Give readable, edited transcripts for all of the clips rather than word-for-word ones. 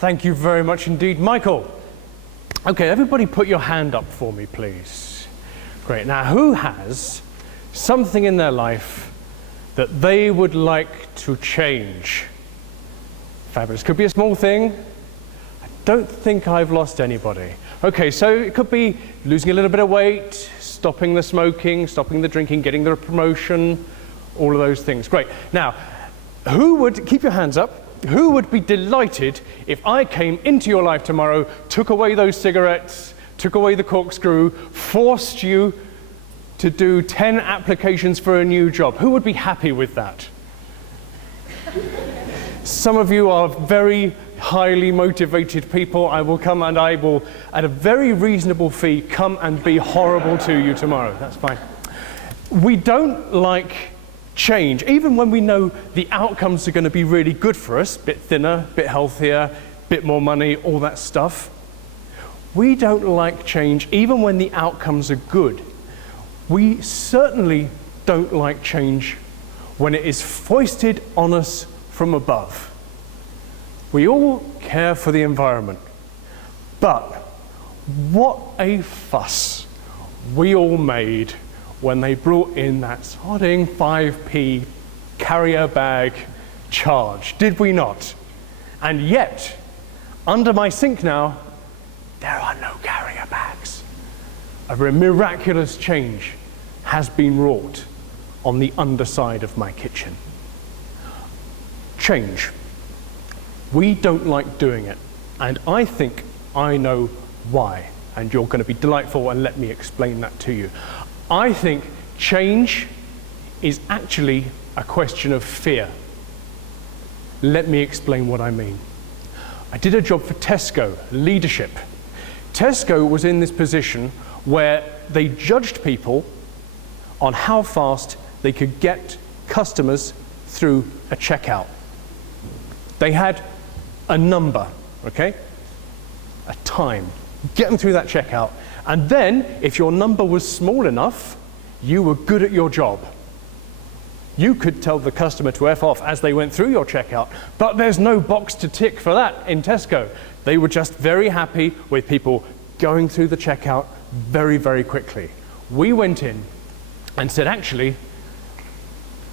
Thank you very much indeed, Michael. Okay, everybody put your hand up for me, please. Great. Now, who has something in their life that they would like to change? Fabulous. Could be a small thing. I don't think I've lost anybody. Okay, so it could be losing a little bit of weight, stopping the smoking, stopping the drinking, getting the promotion, all of those things. Great. Now, who would, keep your hands up, who would be delighted if I came into your life tomorrow, took away those cigarettes, took away the corkscrew, forced you to do 10 applications for a new job? Who would be happy with that? Some of you are very highly motivated people. I will come and I will, at a very reasonable fee, come and be horrible to you tomorrow. That's fine. We don't like change, even when we know the outcomes are going to be really good for us, a bit thinner, a bit healthier, a bit more money, all that stuff. We don't like change, even when the outcomes are good. We certainly don't like change when it is foisted on us from above. We all care for the environment, but what a fuss we all made when they brought in that sodding 5p carrier bag charge, did we not? And yet, under my sink now, there are no carrier bags. A miraculous change has been wrought on the underside of my kitchen. Change. We don't like doing it, and I think I know why, and you're going to be delightful and let me explain that to you. I think change is actually a question of fear. Let me explain what I mean. I did a job for Tesco, leadership. Tesco was in this position where they judged people on how fast they could get customers through a checkout. They had a number, okay? A time. Get them through that checkout. And then, if your number was small enough, you were good at your job. You could tell the customer to F off as they went through your checkout, but there's no box to tick for that in Tesco. They were just very happy with people going through the checkout very, very quickly. We went in and said, actually,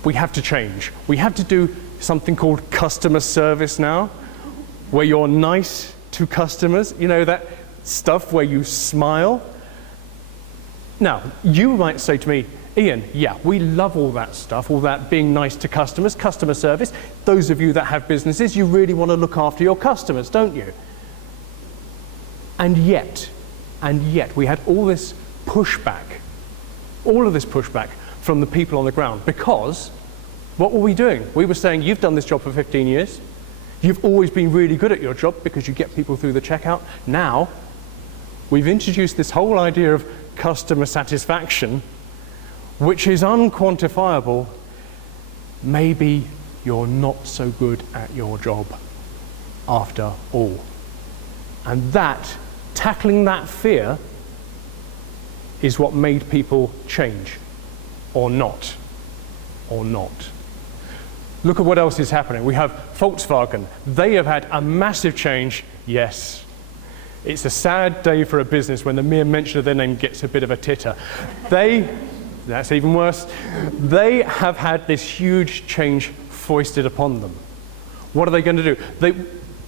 we have to change. We have to do something called customer service now, where you're nice to customers. You know, that stuff where you smile. Now, you might say to me, Ian, yeah, we love all that stuff, all that being nice to customers, customer service. Those of you that have businesses, you really want to look after your customers, don't you? And yet, we had all this pushback from the people on the ground, because what were we doing? We were saying, you've done this job for 15 years. You've always been really good at your job because you get people through the checkout. Now, we've introduced this whole idea of customer satisfaction, which is unquantifiable. Maybe you're not so good at your job after all. And that, tackling that fear, is what made people change, or not. Look at what else is happening. We have Volkswagen. They have had a massive change, yes. It's a sad day for a business when the mere mention of their name gets a bit of a titter. That's even worse. They have had this huge change foisted upon them. What are they going to do?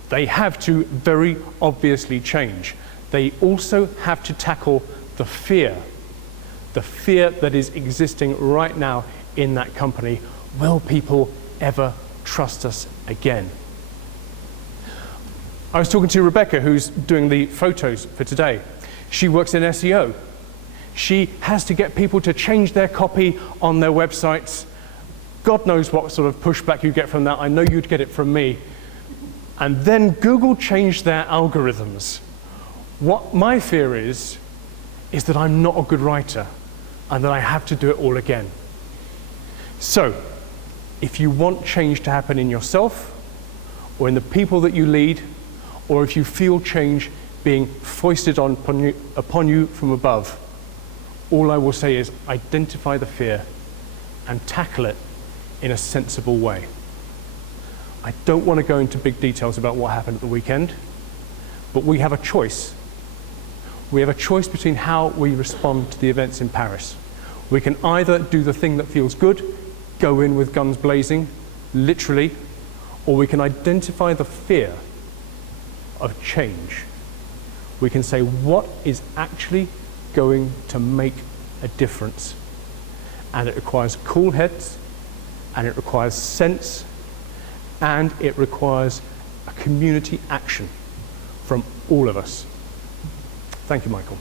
They have to very obviously change. They also have to tackle the fear that is existing right now in that company. Will people ever trust us again? I was talking to Rebecca, who's doing the photos for today. She works in SEO. She has to get people to change their copy on their websites. God knows what sort of pushback you get from that. I know you'd get it from me. And then Google changed their algorithms. What my fear is that I'm not a good writer and that I have to do it all again. So, if you want change to happen in yourself, or in the people that you lead, or if you feel change being foisted upon you from above, all I will say is identify the fear and tackle it in a sensible way. I don't want to go into big details about what happened at the weekend, but we have a choice. We have a choice between how we respond to the events in Paris. We can either do the thing that feels good, go in with guns blazing, literally, or we can identify the fear of change. We can say what is actually going to make a difference. And it requires cool heads, and it requires sense, and it requires a community action from all of us. Thank you, Michael.